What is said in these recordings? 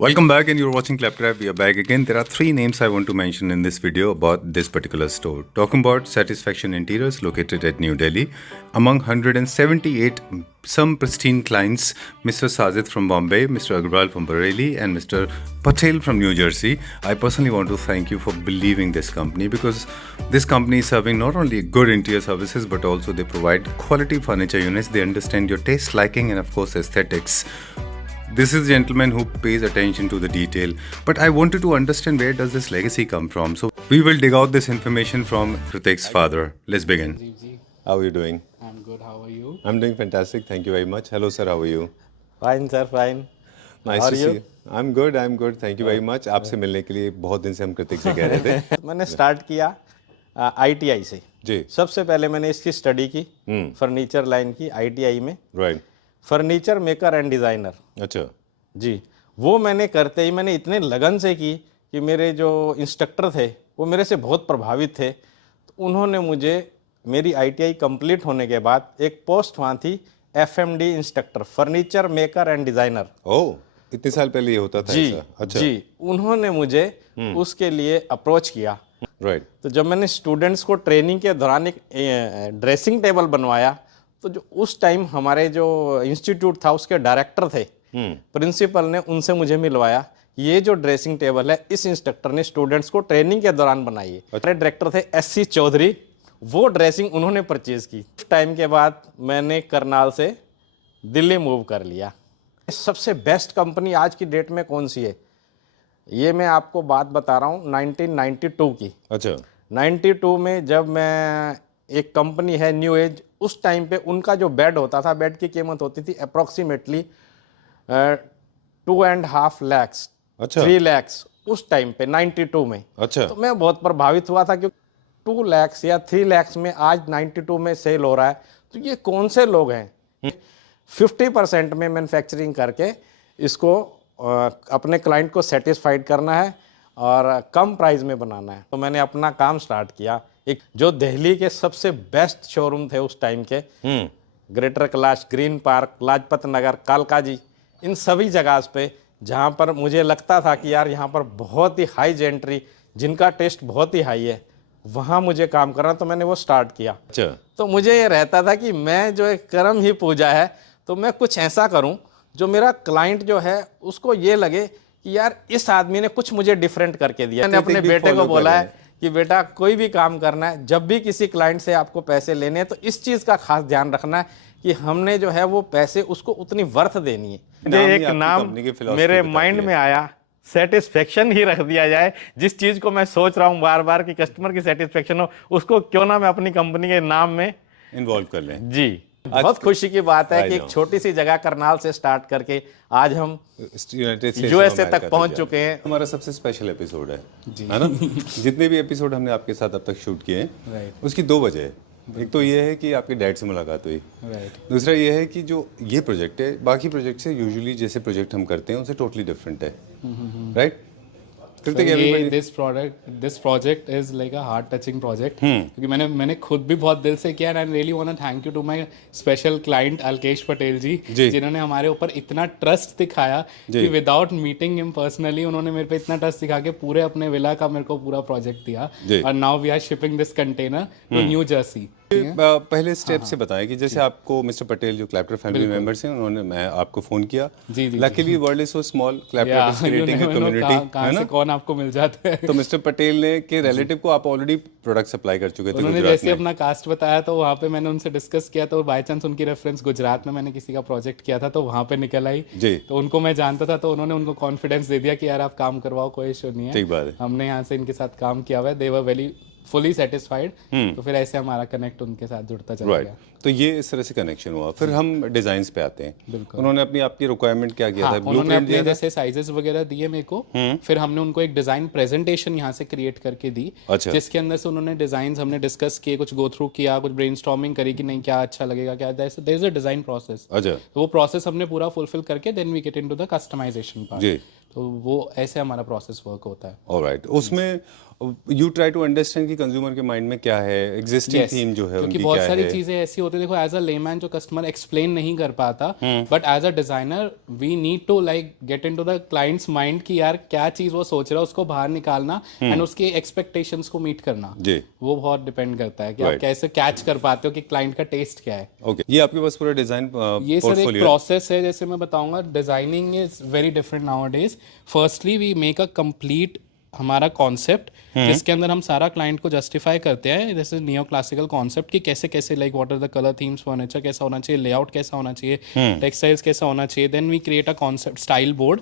Welcome back, and you're watching Claptrap. We are back again. There are three names I want to mention in this video about this particular store. Talking about Satisfaction Interiors, located at New Delhi. Among 178 some pristine clients, Mr. Sajid from Bombay, Mr. Agarwal from Bareilly, and Mr. Patel from New Jersey. I personally want to thank you for believing this company, because this company is serving not only good interior services but also they provide quality furniture units. They understand your taste, liking, and of course aesthetics. This is a gentleman who pays attention to the detail. But I wanted to understand, where does this legacy come from? So we will dig out this information from Kritik's father. Let's begin. How are you doing? I'm good. How are you? I'm doing fantastic. Thank you very much. Hello sir, how are you? Fine sir, fine. Nice to see you. I'm good. Thank you very much. आपसे मिलने के लिए बहुत दिन से हम कृतिक से कह रहे थे. मैंने स्टार्ट किया ITI से. जी. सबसे पहले मैंने इसकी स्टडी की फर्नीचर लाइन की ITI में. Right. Furniture maker and designer. अच्छा जी. वो मैंने करते ही मैंने इतने लगन से की कि मेरे जो इंस्ट्रक्टर थे वो मेरे से बहुत प्रभावित थे. तो उन्होंने मुझे मेरी ITI कंप्लीट होने के बाद एक पोस्ट वहाँ थी FMD instructor, furniture maker and designer. Oh, इतने साल पहले ये होता था जी ऐसा? अच्छा. जी. उन्होंने मुझे उसके लिए अप्रोच किया. राइट. तो जब मैंने स्टूडेंट्स को ट्रेनिंग के दौरान एक ड्रेसिंग टेबल बनवाया, तो जो उस टाइम हमारे जो इंस्टीट्यूट था उसके डायरेक्टर थे, प्रिंसिपल ने उनसे मुझे मिलवाया. ये जो ड्रेसिंग टेबल है इस इंस्ट्रक्टर ने स्टूडेंट्स को ट्रेनिंग के दौरान बनाई है. हमारे डायरेक्टर थे SC चौधरी. वो ड्रेसिंग उन्होंने परचेज की. उस टाइम के बाद मैंने करनाल से दिल्ली मूव कर लिया. सबसे बेस्ट कंपनी आज की डेट में कौन सी है, ये मैं आपको बात बता रहा हूँ 1992 की. अच्छा. 92 में जब मैं, एक कंपनी है न्यू एज, उस टाइम पे उनका जो बेड होता था, बेड की कीमत होती थी अप्रोक्सीमेटली 2.5 लाख. अच्छा. 3 लाख उस टाइम पे 92 में. अच्छा. तो मैं बहुत प्रभावित हुआ था कि 2 लाख या 3 लाख में आज 92 में सेल हो रहा है. तो ये कौन से लोग हैं. 50% में मैन्युफैक्चरिंग करके इसको अपने क्लाइंट को सेटिस्फाइड करना है और कम प्राइस में बनाना है. तो मैंने अपना काम स्टार्ट किया. एक जो दिल्ली के सबसे बेस्ट शोरूम थे उस टाइम के, Greater Kailash, Green Park, Lajpat Nagar, Kalkaji, इन सभी जगह पे जहाँ पर मुझे लगता था कि यार यहाँ पर बहुत ही हाई जेंट्री, जिनका टेस्ट बहुत ही हाई है, वहाँ मुझे काम करना. तो मैंने वो स्टार्ट किया. अच्छा. तो मुझे ये रहता था कि मैं जो एक कर्म ही पूजा है, तो मैं कुछ ऐसा करूं जो मेरा क्लाइंट जो है उसको ये लगे कि यार इस आदमी ने कुछ मुझे डिफरेंट करके दिया. मैंने अपने बेटे को बोला है कि बेटा कोई भी काम करना है, जब भी किसी क्लाइंट से आपको पैसे लेने हैं तो इस चीज़ का खास ध्यान रखना है कि हमने जो है वो पैसे उसको उतनी वर्थ देनी है. मुझे एक नाम मेरे माइंड में आया, सेटिस्फेक्शन ही रख दिया जाए. जिस चीज़ को मैं सोच रहा हूँ बार बार कि कस्टमर की सेटिस्फेक्शन हो, उसको क्यों ना मैं अपनी कंपनी के नाम में इन्वॉल्व कर लें. जी. बहुत खुशी की बात है कि एक छोटी सी जगह करनाल से स्टार्ट करके आज हम USA तक पहुंच चुके हैं. हमारा सबसे स्पेशल एपिसोड है ना. जितने भी एपिसोड हमने आपके साथ अब तक शूट किए हैं, उसकी दो वजह है. एक तो ये है कि आपके डैड से मुलाकात हुई. दूसरा ये है कि जो ये प्रोजेक्ट है बाकी प्रोजेक्ट से यूजुअली जैसे प्रोजेक्ट हम करते हैं उनसे टोटली डिफरेंट है. Right. This project is like a heart touching project, क्योंकि मैंने खुद भी बहुत दिल से किया. And I really want to thank you to my special client Alkesh Patel ji, जिन्होंने हमारे ऊपर इतना ट्रस्ट दिखाया कि विदाउट मीटिंग हिम पर्सनली उन्होंने मेरे पे इतना ट्रस्ट दिखा के पूरे अपने विला का मेरे को पूरा प्रोजेक्ट दिया. और now we are shipping this container to New Jersey. पहले स्टेप से बताएं कि जैसे आपको मिस्टर पटेल जो क्लैपटर फैमिली मेंबर्स हैं, उन्होंने मैं आपको फोन किया. Luckily world is so small, Clapter is creating a community, है ना. कौन आपको मिल जाता है. तो मिस्टर पटेल ने के रिलेटिव को आप ऑलरेडी प्रोडक्ट सप्लाई कर चुके थे. उन्होंने जैसे अपना कास्ट बताया तो वहाँ पे मैंने उनसे डिस्कस किया, तो बाय चांस उनकी रेफरेंस गुजरात में मैंने किसी का प्रोजेक्ट किया था तो वहाँ पे निकल आई. तो उनको मैं जानता था, तो उन्होंने उनको कॉन्फिडेंस दे दिया कि यार आप काम करवाओ, कोई इशू नहीं है. हमने यहाँ से इनके साथ काम किया हुआ है. दे वर वेरी फुली सेटिस्फाइड. तो फिर ऐसे हमारा कनेक्ट उनके साथ जुड़ता चला गया. तो ये इस तरह से कनेक्शन हुआ. फिर हम डिजाइन्स पे आते हैं. उन्होंने अपनी आपकी रिक्वायरमेंट क्या किया था? उन्होंने अपने जैसे साइजेस वगैरह दिए मेरे को. फिर हमने उनको एक डिजाइन प्रेजेंटेशन यहाँ से क्रिएट करके दी. अच्छा. जिसके अंदर से उन्होंने डिजाइन हमने डिस्कस किए, कुछ गो थ्रू किया, कुछ ब्रेनस्टॉर्मिंग करी कि नहीं क्या अच्छा लगेगा, क्या there is a design process. अच्छा. तो वो प्रोसेस हमने पूरा फुलफिल करके then we get into the customization part. तो वो ऐसे हमारा प्रोसेस वर्क होता है. ऑलराइट. उसमें यू ट्राई टू अंडरस्टैंड कि कंज्यूमर के माइंड में क्या है, एग्जिस्टिंग Yes, थीम जो है क्योंकि उनकी बहुत क्या सारी है। चीजें ऐसी होती है, देखो एज अ लेमैन जो कस्टमर एक्सप्लेन नहीं कर पाता, but as a designer we need to like get into the client's mind कि यार क्या चीज वो सोच रहा है उसको बाहर निकालना एंड उसके एक्सपेक्टेशंस को मीट करना, जी वो बहुत डिपेंड करता है कि आप Right. कैसे कैच कर पाते हो कि क्लाइंट का टेस्ट क्या है। ओके, ये आपके पास पूरा डिजाइन ये सर एक पोर्टफोलियो है। प्रोसेस है, जैसे मैं बताऊंगा designing is very different nowadays. Firstly we make a complete हमारा कॉन्सेप्ट जिसके अंदर हम सारा क्लाइंट को जस्टिफाई करते हैं, जैसे नियो क्लासिकल कॉन्सेप्ट कि कैसे कैसे like what are the colour themes, furniture कैसा होना चाहिए, लेआउट कैसा होना चाहिए, टेक्सटाइल्स कैसा होना चाहिए। Then we create a concept style board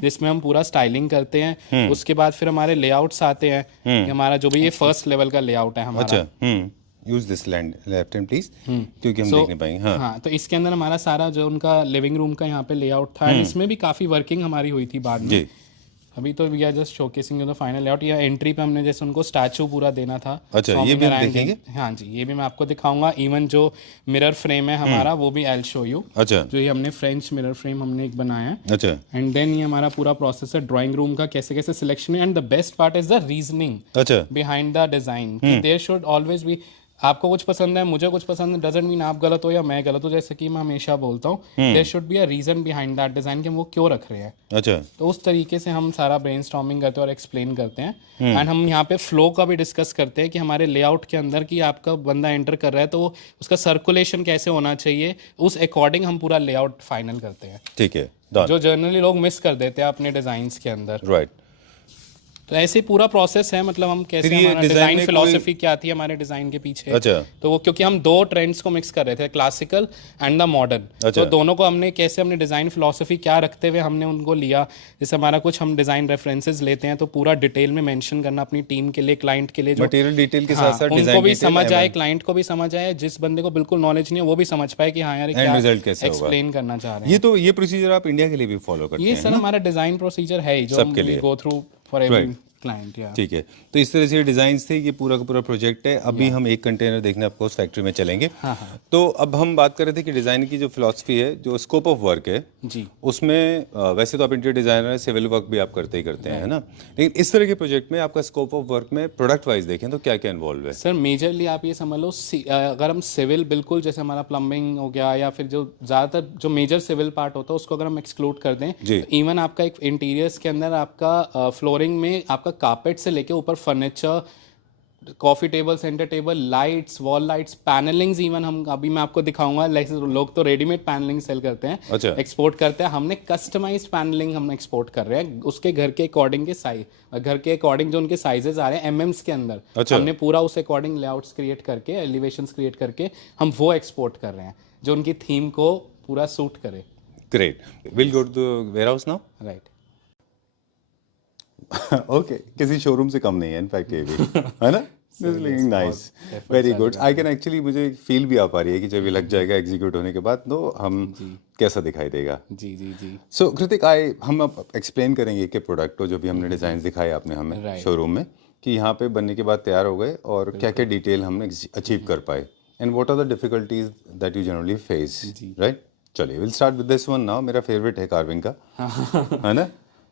जिसमें हम पूरा स्टाइलिंग करते हैं। उसके बाद फिर हमारे लेआउट्स आते हैं, कि हमारा जो भी ये फर्स्ट लेवल का लेआउट है हमारा। अच्छा, use this land left hand please, क्योंकि हम So, देख नहीं पाएंगे। हाँ हाँ, तो इसके अंदर हमारा सारा जो उनका लिविंग रूम का यहाँ पे लेआउट था, and इसमें भी काफ़ी वर्किंग हमारी हुई थी बाद में। जी अभी तो we are just showcasing the final layout. या एंट्री पे हमने जैसे उनको स्टैचू पूरा देना था। अच्छा, From ये भी हम inner angle। देखेंगे? हाँ जी, ये भी मैं आपको दिखाऊंगा। इवन जो मिरर फ्रेम है हमारा वो भी आई विल शो यू। अच्छा जो ये हमने फ्रेंच मिरर फ्रेम हमने एक बनाया है। अच्छा एंड देन ये हमारा पूरा प्रोसेस है ड्राइंग रूम का, कैसे कैसे सिलेक्शन है। And the best part is the reasoning अच्छा बिहाइंड द डिजाइन, कि देयर शुड ऑलवेज बी, आपको कुछ पसंद है, मुझे कुछ पसंद है, डजंट मीन आप गलत हो या मैं गलत हूँ। जैसे कि मैं हमेशा बोलता हूँ there should be a reason behind that design कि हम वो क्यों रख रहे हैं। अच्छा तो उस तरीके से हम सारा ब्रेनस्टॉर्मिंग करते हैं और एक्सप्लेन करते हैं। एंड हम यहाँ पे फ्लो का भी डिस्कस करते हैं कि हमारे लेआउट के अंदर कि आपका बंदा एंटर कर रहा है तो उसका सर्कुलेशन कैसे होना चाहिए, उस अकॉर्डिंग हम पूरा लेआउट फाइनल करते हैं, ठीक है, डन, जो जनरली लोग मिस कर देते हैं अपने डिजाइन्स के अंदर। राइट। तो ऐसे ही पूरा प्रोसेस है, मतलब हम कैसे, फिर ये हमारा डिजाइन डिजाइन में फिलोसफी क्या थी हमारे डिजाइन के पीछे। अच्छा तो वो क्योंकि हम दो ट्रेंड्स को मिक्स कर रहे थे, क्लासिकल एंड द मॉडर्न। अच्छा। तो दोनों को हमने कैसे, हमने डिजाइन फिलोसफी क्या रखते हुए हमने उनको लिया। जैसे हमारा कुछ हम डिजाइन रेफरेंसेस लेते हैं तो पूरा डिटेल में मेंशन करना अपनी टीम के लिए, क्लाइंट के लिए, जो मटेरियल डिटेल के हाँ, साथ साथ उनको डिजाइन भी समझ आए, क्लाइंट को भी समझ आए, जिस बंदे को बिल्कुल नॉलेज नहीं है वो भी समझ पाए कि हाँ यार ये एंड क्या रिजल्ट कैसे होगा, एक्सप्लेन करना चाह रहे हैं। ये तो ये प्रोसीजर आप इंडिया के लिए भी फॉलो करते ये हैं सर ना? हमारा डिजाइन प्रोसीजर है ही, जो सबके हम लिए। Go through for every Right. Client. या ठीक है, तो इस तरह से डिजाइन्स थे, ये पूरा का पूरा प्रोजेक्ट है। अभी हम एक कंटेनर देखने आपको उस फैक्ट्री में चलेंगे। तो अब हम बात कर रहे थे कि डिज़ाइन की जो फिलॉसफी है, जो स्कोप ऑफ वर्क है जी, उसमें वैसे तो आप इंटीरियर डिजाइनर है, सिविल वर्क भी आप करते ही करते हैं, है ना? लेकिन इस तरह के प्रोजेक्ट में आपका स्कोप ऑफ वर्क में प्रोडक्ट वाइज देखें तो क्या क्या इन्वॉल्व है? सर मेजरली आप ये समझ लो, अगर हम सिविल बिल्कुल, जैसे हमारा प्लम्बिंग हो गया या फिर जो ज़्यादातर जो मेजर सिविल पार्ट होता है उसको अगर हम एक्सक्लूड कर दें, जी। तो इवन आपका एक इंटीरियर्स के अंदर आपका फ्लोरिंग में आपका कारपेट से लेके ऊपर furniture, coffee table, centre table, lights, wall lights, panellings, even हम अभी मैं आपको दिखाऊंगा, लोग तो रेडीमेड पैनलिंग सेल करते हैं, अच्छा। एक्सपोर्ट करते हैं, हमने कस्टमाइज्ड पैनलिंग हम एक्सपोर्ट कर रहे हैं उसके घर के अकॉर्डिंग के साइज, घर के अकॉर्डिंग जो उनके साइजेस आ रहे हैं एमएम्स के अंदर, अच्छा। हमने पूरा उस अकॉर्डिंग लेआउट्स क्रिएट करके, एलिवेशंस क्रिएट करके हम वो एक्सपोर्ट कर रहे हैं जो उनकी थीम को पूरा सूट करे। Great, will go to the warehouse now. Right. Okay, किसी शोरूम से कम नहीं है इनफैक्ट ये भी, है ना? This looking nice, very good. I can actually, मुझे फील भी आ पा रही है कि जब ये लग जाएगा एग्जीक्यूट होने के बाद तो हम कैसा दिखाई देगा। जी जी जी। सो कृतिक, हम अब एक्सप्लेन करेंगे कि प्रोडक्ट को, जो भी हमने डिज़ाइन दिखाए आपने हमें Right. शोरूम में, कि यहाँ पे बनने के बाद तैयार हो गए और क्या क्या डिटेल हमने अचीव कर पाए, and what are the difficulties that you generally face, right? चलिए, will start with this one now. मेरा फेवरेट है कार्विंग का, है ना?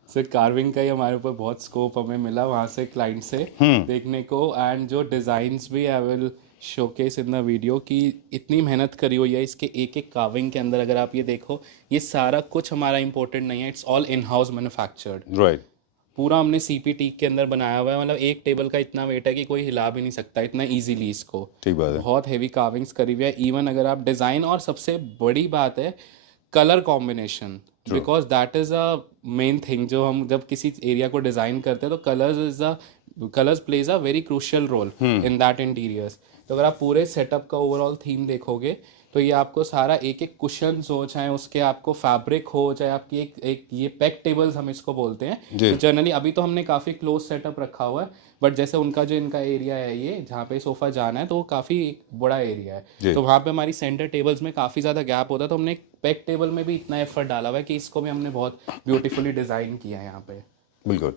सर कार्विंग का ही हमारे ऊपर बहुत स्कोप हमें मिला वहाँ से, क्लाइंट से देखने को। एंड जो डिज़ाइंस भी I will showcase in the video कि इतनी मेहनत करी हुई है इसके एक एक कार्विंग के अंदर। अगर आप ये देखो, ये सारा कुछ हमारा इंपोर्टेड नहीं है, it's all in house manufactured. Right. पूरा हमने सीपीटी के अंदर बनाया हुआ है, मतलब एक टेबल का इतना वेट है कि कोई हिला भी नहीं सकता इतना इजीली इसको। ठीक बात है। बहुत हेवी कार्विंग्स करी हुई है। इवन अगर आप डिज़ाइन, और सबसे बड़ी बात है colour combination, because that is a main thing. जो हम जब किसी एरिया को डिज़ाइन करते हैं तो colours plays a very crucial role in that interiors. तो अगर आप पूरे सेटअप का ओवरऑल थीम देखोगे तो ये आपको सारा एक एक कुशन्स हो, चाहे उसके आपको फैब्रिक हो, चाहे आपकी एक ये पैक टेबल्स हम इसको बोलते हैं। तो जनरली अभी तो हमने काफ़ी क्लोज सेटअप रखा हुआ है, बट जैसे उनका जो इनका एरिया है ये जहाँ पे सोफ़ा जाना है तो वो काफ़ी बड़ा एरिया है, तो वहाँ पे हमारी सेंटर टेबल्स में काफ़ी ज़्यादा गैप होता है। तो हमने एक पैक टेबल में भी इतना एफर्ट डाला हुआ है कि इसको भी हमने बहुत ब्यूटीफुली डिज़ाइन किया है यहाँ पे। बिल्कुल।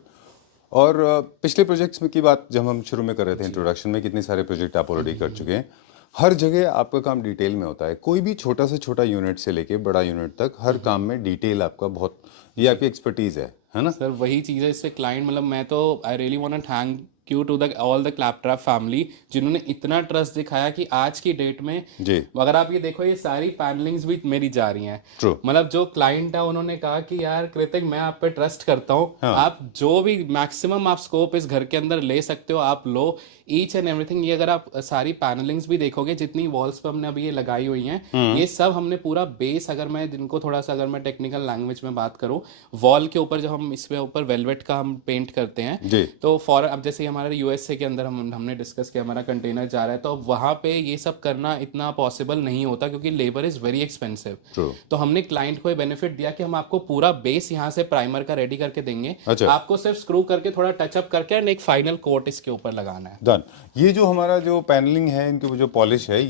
और पिछले प्रोजेक्ट्स में की बात जब हम शुरू में कर रहे थे इंट्रोडक्शन में, कितने सारे प्रोजेक्ट आप ऑलरेडी कर चुके हैं। हर जगह आपका काम डिटेल में होता है, कोई भी छोटा से छोटा यूनिट से लेके बड़ा यूनिट तक हर काम में डिटेल आपका बहुत, ये आपकी एक्सपर्टीज है ना? सर वही चीज़ है, इससे क्लाइंट, मतलब मैं तो I really want to thank you to the all the Claptrap family जिन्होंने इतना ट्रस्ट दिखाया कि आज की डेट में जी अगर आप ये देखो ये सारी पैनलिंग्स भी मेरी जा रही हैं। True. मतलब जो क्लाइंट है उन्होंने कहा कि यार कृतिक मैं आप पे ट्रस्ट करता हूँ, आप जो भी मैक्सिमम आप स्कोप इस घर के अंदर ले सकते हो आप लो, ईच एंड एवरीथिंग। ये अगर आप सारी पैनलिंग्स भी देखोगे जितनी वॉल्स पे हमने अभी ये लगाई हुई हैं, ये सब हमने पूरा बेस, अगर मैं जिनको थोड़ा सा अगर मैं टेक्निकल लैंग्वेज में बात करूँ, वॉल के ऊपर जब हम इसमें ऊपर वेलवेट का हम पेंट करते हैं तो फॉर अब जैसे हमारे यूएसए के अंदर हमने डिस्कस किया हमारा कंटेनर जा रहा है, तो अब वहाँ पे ये सब करना इतना पॉसिबल नहीं होता क्योंकि लेबर इज वेरी एक्सपेंसिव। तो हमने क्लाइंट को बेनिफिट दिया कि हम आपको पूरा बेस यहाँ से प्राइमर का रेडी करके देंगे, आपको सिर्फ स्क्रू करके थोड़ा टचअप करके एंड एक फाइनल कोट इसके ऊपर लगाना है। डन। ये जो हमारा जो पैनलिंग है, इनकी जो पॉलिश है,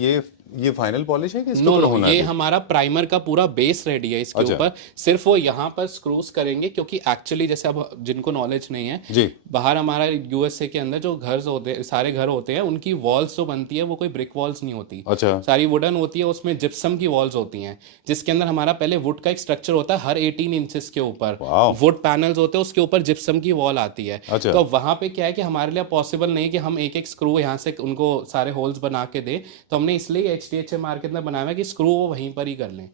ये फाइनल पॉलिश है कि इसके ऊपर होना है? ये हमारा प्राइमर का पूरा बेस रेडी है इसके ऊपर, सिर्फ वो यहाँ पर स्क्रूज करेंगे क्योंकि एक्चुअली जैसे अब जिनको नॉलेज नहीं है जी, बाहर हमारा यूएसए के अंदर जो घर होते हैं, सारे घर होते हैं, उनकी वॉल्स जो बनती है वो कोई ब्रिक वॉल्स नहीं होती, सारी वुडन होती है, उसमें जिप्सम की वॉल्स होती हैं, जिसके अंदर हमारा पहले वुड का एक स्ट्रक्चर होता है, हर 18 इंचेस के ऊपर वुड पैनल्स होते हैं, उसके ऊपर जिप्सम की वॉल आती है। तो वहां पे क्या है कि हमारे लिए पॉसिबल नहीं कि हम एक एक स्क्रू यहाँ से उनको सारे होल्स बना के दे, तो हमने इसलिए HDHMR के अंदर बनाया है कि स्क्रू वो वहीं पर ही कर लें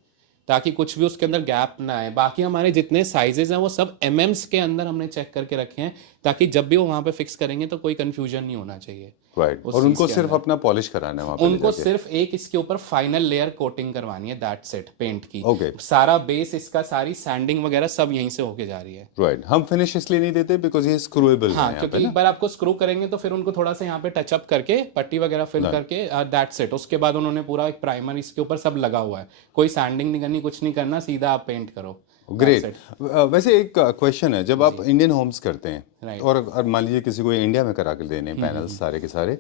ताकि कुछ भी उसके अंदर गैप ना आए। बाकी हमारे जितने साइजेस हैं वो सब MMs के अंदर हमने चेक करके रखे हैं ताकि जब भी वो वहां पे फिक्स करेंगे तो कोई कंफ्यूजन नहीं होना चाहिए। राइट। और उनको सिर्फ अपना पॉलिश कराना है वहां पे, उनको सिर्फ एक इसके ऊपर फाइनल लेयर कोटिंग करवानी है, दैट्स इट, पेंट की। Okay. सारा बेस इसका सारी सैंडिंग वगैरह सब यहीं से होके जा रही है। राइट। हम फिनिश इसलिए नहीं देते बिकॉज ये स्क्रूएबल है, क्योंकि एक बार आपको स्क्रू करेंगे तो फिर उनको थोड़ा सा यहाँ पे टचअप करके पट्टी वगैरह फिल करके दैट्स इट। उसके बाद उन्होंने पूरा एक प्राइमर इसके ऊपर सब लगा हुआ है, कोई सैंडिंग नहीं करनी, कुछ नहीं करना, सीधा आप पेंट करो। ग्रेट। वैसे एक क्वेश्चन है, जब आप इंडियन होम्स करते हैं और मान लीजिए किसी को इंडिया में करा के देने पैनल्स सारे के सारे,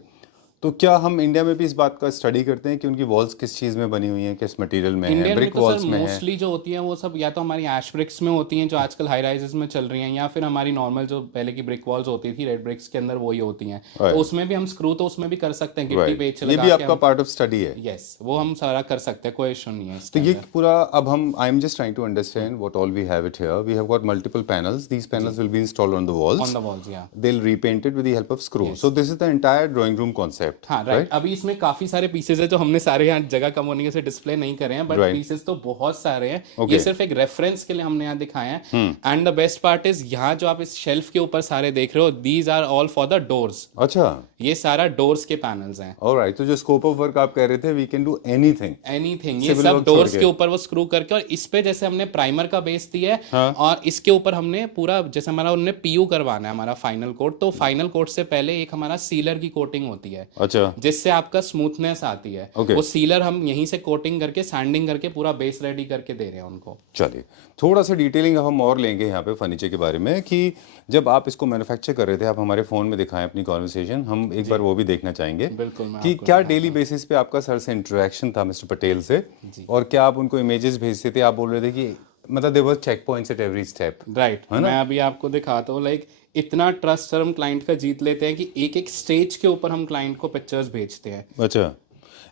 तो क्या हम इंडिया में भी इस बात का स्टडी करते हैं कि उनकी वॉल्स किस चीज में बनी हुई हैं, किस मटेरियल में है? ब्रिक वॉल्स में है मोस्टली जो होती हैं वो सब या तो हमारी एश ब्रिक्स में होती हैं जो आजकल हाई राइजेस में चल रही हैं, या फिर हमारी नॉर्मल जो पहले की ब्रिक वॉल्स होती थी रेड ब्रिक्स के अंदर वही होती हैं। तो उसमें भी हम स्क्रू तो उसमें भी कर सकते हैं, गिट्टी पेच लगा के। ये भी आपका पार्ट ऑफ स्टडी है? यस, वो हम सारा कर सकते हैं, कोई इशू नहीं है। तो ये पूरा अब हम I am just trying to understand what all we have it here. We have got multiple panels, these panels will be installed on the walls, या they will repainted with the help of screw. So this is the entire drawing room concept. हां, right. अभी इसमें काफी सारे pieces है जो हमने सारे यहाँ जगह कम होने से डिस्प्ले नहीं करे हैं, बट पीसेस तो बहुत सारे हैं। ये सिर्फ एक रेफरेंस के लिए हमने यहाँ दिखाए हैं। And the best part is यहाँ जो आप इस शेल्फ के ऊपर सारे देख रहे हो, these are all for the doors. अच्छा, ये सारा डोर्स के पैनल्स हैं। ऑलराइट। तो जो स्कोप ऑफ वर्क आप कह रहे थे, वी कैन डू एनीथिंग। ये सब डोर्स के ऊपर वो स्क्रू करके, और इस पे जैसे हमने प्राइमर का बेस दिया है और इसके ऊपर हमने पूरा जैसे हमारा उन्होंने PU करवाना है हमारा फाइनल कोट, तो फाइनल कोट से पहले एक हमारा सीलर की कोटिंग होती है। अच्छा, जिससे आपका स्मूथनेस आती है। वो सीलर हम यहीं से कोटिंग करके सैंडिंग करके पूरा बेस रेडी करके दे रहे हैं उनको। चलिए थोड़ा सा डिटेलिंग हम और लेंगे यहाँ पे फर्नीचर के बारे में, कि जब आप इसको मैन्युफैक्चर कर रहे थे, आप हमारे फोन में दिखाएं अपनी कॉन्वर्सेशन, हम एक बार वो भी देखना चाहेंगे। बिल्कुल, कि क्या डेली बेसिस पे आपका सर से इंटरेक्शन था मिस्टर पटेल से, और क्या आप उनको इमेजेस भेजते थे? आप बोल रहे थे कि मतलब there was check points at every step. Right. मैं अभी आपको दिखाता हूँ, लाइक इतना ट्रस्ट सर हम क्लाइंट का जीत लेते हैं कि एक एक स्टेज के ऊपर हम क्लाइंट को पिक्चर्स भेजते हैं। अच्छा।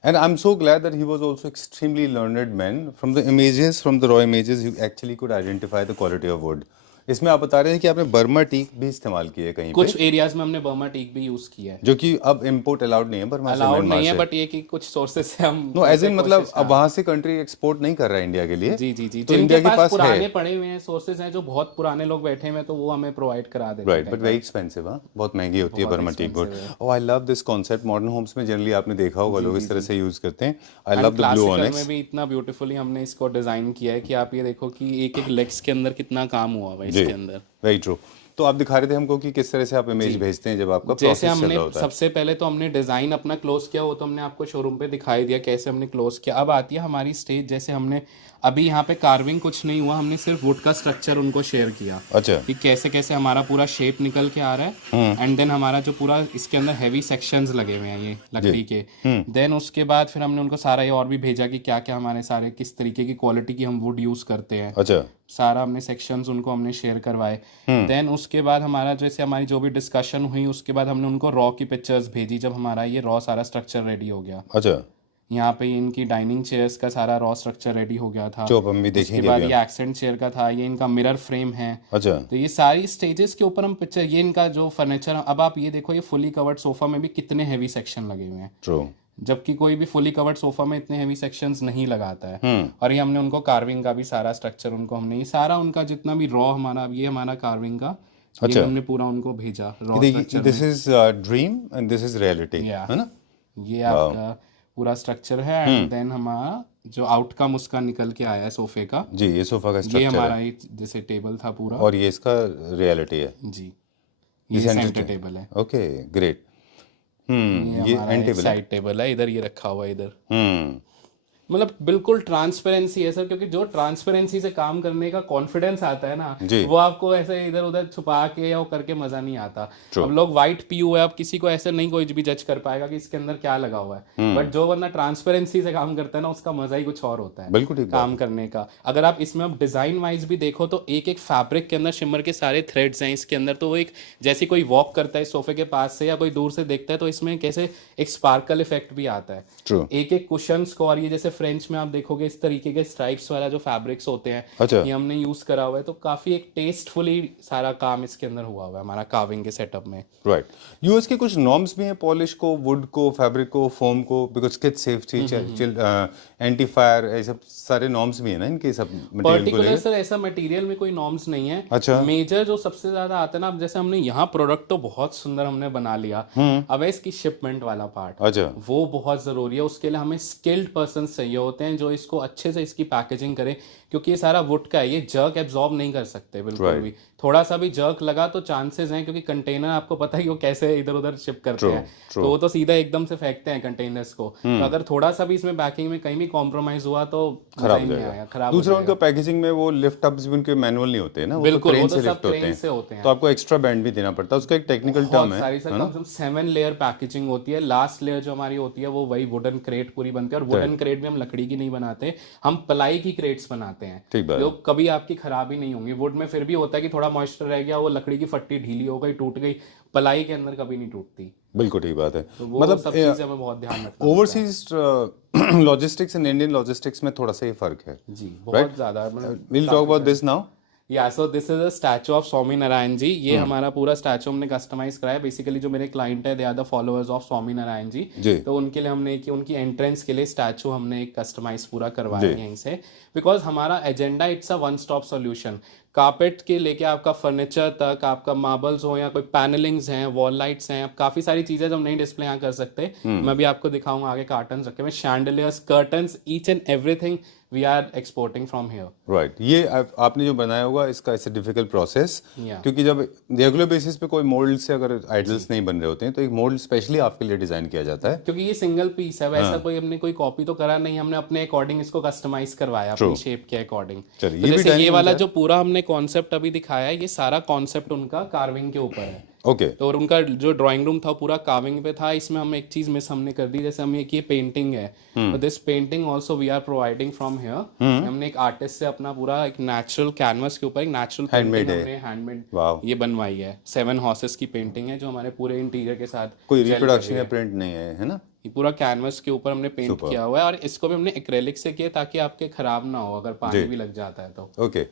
And I'm so glad that he was also extremely learned man. From the images, from the raw images, you actually could identify the quality of wood. इसमें आप बता रहे हैं कि आपने बर्मा टीक भी इस्तेमाल की है कहीं कुछ एरियाज में हमने बर्मा टीक भी यूज किया है, जो कि अब इंपोर्ट अलाउड नहीं है बर्मा से, अलाउड नहीं है, बट ये कि कुछ सोर्सेज से हम नो एज इन मतलब अब वहां से कंट्री एक्सपोर्ट नहीं कर रहा है इंडिया के लिए। जी जी जी, तो इंडिया के पास पुराने पड़े हुए हैं सोर्सेज हैं जो बहुत पुराने लोग बैठे हुए हैं, तो वो हमें प्रोवाइड करा देते हैं। Right, but very expensive. हां, बहुत महंगी होती है Burma teak wood. Oh, I love this concept. Modern homes में जनरली आपने देखा होगा लोग इस तरह से यूज करते हैं। I love the blue onyx में भी इतना ब्यूटीफुली हमने इसको डिजाइन किया है कि आप ये देखो कि एक एक लेग्स के अंदर कितना काम हुआ हुआ है इसके अंदर। Very true. तो आप दिखा रहे थे हमको कि किस तरह से आप इमेज भेजते हैं जब आपका जैसे हमने सबसे पहले तो हमने डिजाइन अपना क्लोज किया, वो तो हमने आपको शोरूम पे दिखाई दिया कैसे हमने क्लोज किया। अब आती है हमारी स्टेज, जैसे हमने अभी यहाँ पे कार्विंग कुछ नहीं हुआ, हमने सिर्फ वुड का स्ट्रक्चर उनको शेयर किया। अच्छा, कि कैसे कैसे हमारा पूरा शेप निकल के आ रहा है, एंड देन हमारा जो पूरा इसके अंदर हैवी सेक्शंस लगे हुए हैं ये लकड़ी के। देन उसके बाद फिर हमने उनको सारा ये और भी भेजा कि क्या क्या हमारे सारे किस तरीके की क्वालिटी की हम वुड यूज करते हैं। अच्छा, सारा हमने सेक्शंस उनको हमने शेयर करवाए। देन उसके बाद हमारा जैसे हमारी जो भी डिस्कशन हुई, उसके बाद हमने उनको रॉ की पिक्चर्स भेजी जब हमारा ये रॉ सारा स्ट्रक्चर रेडी हो गया। अच्छा, यहाँ पे इनकी डाइनिंग चेयर्स का सारा रॉ स्ट्रक्चर रेडी हो गया था। जो अब हम भी उसके देखेंगे बाद अभी ये एक्सेंट चेयर का था, ये इनका मिरर फ्रेम है। अच्छा तो ये सारी स्टेजेस के ऊपर हम पिक्चर, ये इनका जो फर्नीचर, अब आप ये देखो ये फुली कवर्ड सोफा में भी कितने हैवी सेक्शन लगे हुए हैं, ट्रू जबकि कोई भी फुली कवर्ड सोफा में इतने हैवी सेक्शंस नहीं लगाता है। और ये हमने उनको कार्विंग का भी सारा स्ट्रक्चर उनको हमने ये सारा उनका जितना भी रॉ हमारा, ये हमारा कार्विंग का, ये हमने पूरा उनको भेजा raw structure. This is dream and this is reality, है ना? ये आपका पूरा स्ट्रक्चर है एंड देन हमारा जो आउटकम उसका निकल के आया है सोफे का। जी, ये सोफा का ये स्ट्रक्चर हमारा है एक जैसे टेबल था पूरा, और ये इसका रियलिटी है जी ये सेंटर टेबल है। Okay great. ये हमारा एंड एक टेबल है। साइड टेबल है, इधर ये रखा हुआ है इधर। मतलब बिल्कुल ट्रांसपेरेंसी है सर, क्योंकि जो ट्रांसपेरेंसी से काम करने का कॉन्फिडेंस आता है ना, जी। वो आपको ऐसे इधर उधर छुपा के या वो करके मजा नहीं आता। अब लोग व्हाइट पीयू है, अब किसी को ऐसे नहीं कोई भी जज कर पाएगा कि इसके अंदर क्या लगा हुआ है, बट जो बंदा ट्रांसपेरेंसी से काम करता है ना, उसका मजा ही कुछ और होता है बिल्कुल ठीक काम करने का। अगर आप इसमें अब डिजाइन वाइज भी देखो तो एक एक फैब्रिक के अंदर शिमर के सारे थ्रेड्स हैं इसके अंदर, तो वो एक जैसे कोई वॉक करता है सोफे के पास से या कोई दूर से देखता है तो इसमें कैसे एक स्पार्कल इफेक्ट भी आता है। ट्रू। एक एक कुशन्स को, और ये जैसे फ्रेंच में आप देखोगे इस तरीके के स्ट्राइप्स वाला जो फैब्रिक्स होते हैं, अच्छा। ये हमने यूज करा हुआ है, तो काफी एक टेस्टफुली सारा काम इसके अंदर हुआ हुआ है हमारा कार्विंग के सेटअप में। राइट। यूएस के कुछ नॉर्म्स भी हैं पॉलिश को, वुड को, फैब्रिक को, फोम को, because kid safety, anti fire, ये सब सारे नॉर्म्स भी हैं ना इनके सब मटेरियल को पर्टिकुलर लेकर? सर ऐसा मटेरियल में कोई नॉर्म्स नहीं है। अच्छा। मेजर जो सबसे ज्यादा आता है ना, अब जैसे हमने यहाँ प्रोडक्ट तो बहुत सुंदर हमने बना लिया, अब है इसकी शिपमेंट वाला पार्ट, अच्छा वो बहुत जरूरी है। उसके लिए हमें स्किल्ड पर्सन चाहिए होते हैं जो इसको अच्छे से इसकी पैकेजिंग करे, क्योंकि ये सारा वुड का है, ये जर्क एब्जॉर्ब नहीं कर सकते बिल्कुल भी। थोड़ा सा भी जर्क लगा तो चांसेस हैं, क्योंकि कंटेनर आपको पता ही वो कैसे इधर उधर शिप करते हैं, तो वो तो सीधा एकदम से फेंकते हैं कंटेनर्स को। तो अगर थोड़ा सा भी इसमें पैकिंग में कहीं भी कॉम्प्रोमाइज हुआ तो खराब हो जाएगा। दूसरा उनका पैकेजिंग में वो लिफ्ट अप्स भी उनके मैनुअल नहीं होते हैं ना, वो बिल्कुल, क्रेन वो से तो सब लिफ्ट होते क्रेन से होते हैं, हैं। तो आपको एक्स्ट्रा बैंड भी देना पड़ता है, उसका एक टेक्निकल टर्म है। सारी सर कम से कम 7 लेयर पैकेजिंग होती है। लास्ट लेयर जो हमारी होती है वो वही वुडन क्रेट पूरी बनती है, और वुडन क्रेट भी हम लकड़ी की नहीं बनाते, हम प्लाई की क्रेट्स बनाते हैं, ठीक बात जो कभी आपकी खराबी नहीं होंगी। वुड में फिर भी होता है कि थोड़ा मॉइस्चर रह गया, वो लकड़ी की फट्टी ढीली हो गई, टूट गई, प्लाई के अंदर कभी नहीं टूटती। बिल्कुल ठीक बात है। तो वो मतलब सब चीजें हमें बहुत ध्यान रखना overseas logistics and Indian logistics में थोड़ा सा ही फर्क है जी, बहुत ज्यादा। Will talk about this now. Yeah so this is a statue of Swami Narayan ji. ये हमारा पूरा स्टैचू हमने कस्टमाइज कराया। बेसिकली जो मेरे क्लाइंट है, they are the followers of Swami Narayan ji, तो उनके लिए हमने कि उनकी एंट्रेंस के लिए स्टैचू हमने एक कस्टमाइज पूरा करवाया यहीं से, बिकॉज हमारा agenda it's a one stop solution. Carpet के लेके आपका फर्नीचर तक, आपका मार्बल्स हो या कोई पैनलिंग्स हैं, वॉल लाइट्स हैं, अब काफी सारी चीजें जो हम नहीं डिस्प्ले यहाँ कर सकते, मैं भी आपको दिखाऊंगा आगे। कार्टन्स रखे हुए, chandeliers, curtains, each and everything we are exporting from here. Right. ये आपने जो बनाया होगा इसका इट्स अ डिफिकल्ट प्रोसेस, क्योंकि जब रेगुलर बेसिस पे कोई मोल्ड से अगर आइडल्स नहीं बन रहे होते हैं तो एक मोल्ड स्पेशली आपके लिए डिजाइन किया जाता है, क्योंकि ये सिंगल पीस है। वैसा कोई हमने कोई कॉपी तो करा नहीं, हमने अपने अकॉर्डिंग इसको कस्टमाइज करवाया अपनी शेप के अकॉर्डिंग। चलिए, तो ये भी जैसे ये dining वाला है। जो पूरा हमने कॉन्सेप्ट अभी दिखाया है, ये सारा कॉन्सेप्ट उनका कार्विंग के ऊपर है। ओके। तो और उनका जो ड्राइंग रूम था पूरा कार्विंग पे था। इसमें हम एक चीज मिस हमने कर दी, जैसे हम ये पेंटिंग है, तो this painting also we are providing from here. हमने एक आर्टिस्ट से अपना पूरा एक नेचुरल कैनवस के ऊपर एक नेचुरल पेंटिंग हमने हैंडमेड ये बनवाई है। 7 हॉर्सेस की पेंटिंग है जो हमारे पूरे इंटीरियर के साथ कोई रिप्रोडक्शन या प्रिंट नहीं है ना? ये पूरा कैनवस के ऊपर हमने पेंट किया हुआ है, और इसको भी हमने एक्रेलिक से किया ताकि आपके खराब ना हो अगर पानी भी लग जाता है तो। Okay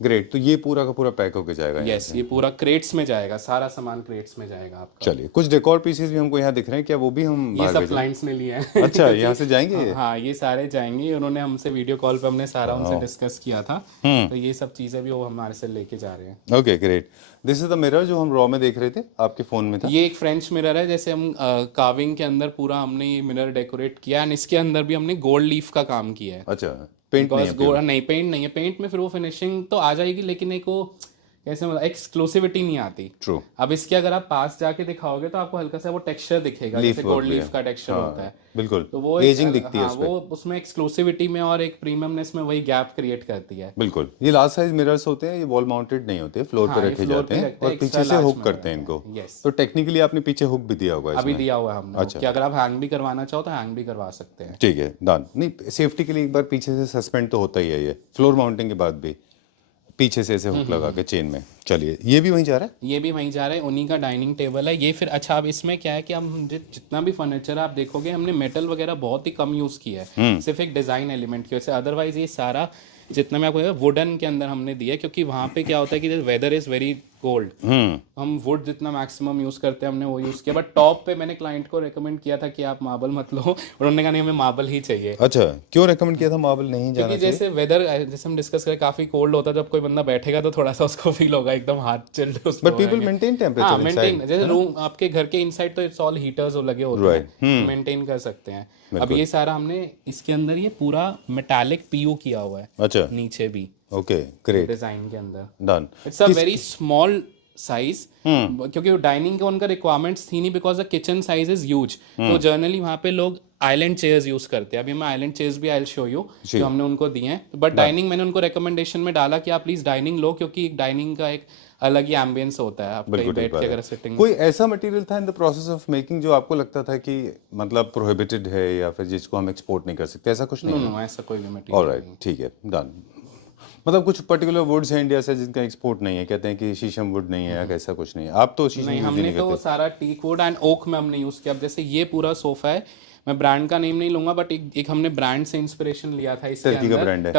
great. तो ये पूरा का पूरा पैक होके जाएगा? यस, ये पूरा क्रेट्स में जाएगा, सारा सामान क्रेट्स में जाएगा आपका। चलिए, कुछ डेकोर पीसेस भी हमको यहाँ दिख रहे हैं, क्या वो भी हम ये बाहर सब भेजें? क्लाइंट्स ने लिए हैं। अच्छा, यहाँ से जाएंगे? हाँ, ये सारे जाएंगे। उन्होंने हमसे वीडियो कॉल पे हमने सारा उनसे डिस्कस किया था, तो ये सब चीजें भी वो हमारे से लेके जा रहे हैं। Okay great. This is the mirror जो हम रॉ में देख रहे थे, आपके फोन में था। ये एक फ्रेंच मिरर है, जैसे हम कार्विंग के अंदर पूरा हमने ये मिरर डेकोरेट किया, एंड इसके अंदर भी हमने गोल्ड लीफ का काम किया है। अच्छा, पेंट नहीं है? नहीं, पेंट नहीं है। पेंट में फिर वो फिनिशिंग तो आ जाएगी, लेकिन एक वो कैसे मतलब एक्सक्लूसिविटी नहीं आती। ट्रू। अब इसके अगर आप पास जाके दिखाओगे तो आपको हल्का सा वो टेक्सचर दिखेगा, जैसे गोल्ड लीफ का टेक्सचर होता है। बिल्कुल, तो वो एजिंग दिखती है उसमें। वो उसमें एक्सक्लूसिविटी में और एक प्रीमियमनेस में वही गैप क्रिएट करती है। बिल्कुल। ये लार्ज साइज मिरर्स होते हैं, ये वॉल माउंटेड नहीं होते, फ्लोर पे रखे जाते हैं और पीछे से हुक करते हैं इनको। तो टेक्निकली आपने पीछे हुक भी दिया होगा अभी दिया हुआ है हमने कि अगर आप हैंग भी करवाना चाहो तो हैंग भी करवा सकते हैं। ठीक है, डन। नहीं, सेफ्टी के लिए एक बार पीछे से सस्पेंड तो होता ही है ये, फ्लोर माउंटिंग के बाद भी। पीछे से ऐसे हुक लगा के चेन में। चलिए, ये भी वहीं जा रहा है। ये भी वहीं जा रहा है, उन्हीं का डाइनिंग टेबल है ये। फिर अच्छा, अब इसमें क्या है कि हम जितना भी फर्नीचर आप देखोगे, हमने मेटल वगैरह बहुत ही कम यूज़ किया है, सिर्फ एक डिज़ाइन एलिमेंट की वजह से। अदरवाइज ये सारा जितना मैं आपको वुडन के अंदर हमने दिया है, क्योंकि वहाँ पे क्या होता है कि वेदर इज़ वेरी कोल्ड, हम वुड जितना मैक्सिमम यूज़ करते हैं हमने वो यूज़ किया। बट टॉप पे मैंने क्लाइंट को रेकमेंड किया था कि आप मार्बल मत लो, और उन्होंने कहा नहीं हमें मार्बल ही चाहिए। अच्छा, क्यों रेकमेंड किया था मार्बल नहीं जाना क्योंकि जैसे वेदर, जैसे हम डिस्कस करें, काफी कोल्ड होता है, जब कोई बंदा बैठेगा तो थोड़ा सा उसको फील होगा एकदम हाथ chilled. But people maintain temperature हाँ, मेंटेन, जैसे रूम आपके घर के इनसाइड तो इट्स ऑल हीटर्स लगे होते हैं, मेंटेन कर सकते हैं। अब ये सारा हमने इसके अंदर ये पूरा मेटालिक पीयू किया हुआ है। अच्छा, नीचे भी ओके, ग्रेट, डिजाइन के अंदर done. It's a very small size, क्योंकि डाइनिंग के उनका रिक्वायरमेंट्स थी नहीं, because the kitchen size is huge. तो जनरली वहाँ पे लोग आइलैंड चेयर्स यूज करते हैं। अभी मैं आइलैंड चेयर्स भी आई विल शो यू, जो हमने उनको दिए हैं। बट डाइनिंग मैंने उनको रिकमेंडेशन में डाला कि आप प्लीज डाइनिंग लो, क्योंकि डाइनिंग का एक अलग ही एम्बियंस होता है। आप कहीं बैठ के अगर सिटिंग, कोई ऐसा मटेरियल था in the process of making जो आपको लगता था कि मतलब प्रोहिबिटेड है या फिर जिसको हम एक्सपोर्ट नहीं कर सकते, ऐसा कुछ नहीं? नो, ऐसा कोई भी मटेरियल। ऑलराइट, ठीक है, डन। मतलब कुछ पर्टिकुलर वुड्स हैं इंडिया से जिनका एक्सपोर्ट नहीं है, कहते हैं कि शीशम वुड नहीं है या ऐसा कुछ नहीं है। आप तो शीशम नहीं, यूज हमने नहीं तो करते। सारा टीक वुड एंड ओक में हमने यूज़ किया। अब जैसे ये पूरा सोफा है, मैं ब्रांड का नेम नहीं लूंगा, बट एक हमने ब्रांड से इंस्पिरेशन लिया था इसके टर्की का अंदर। ब्रांड है।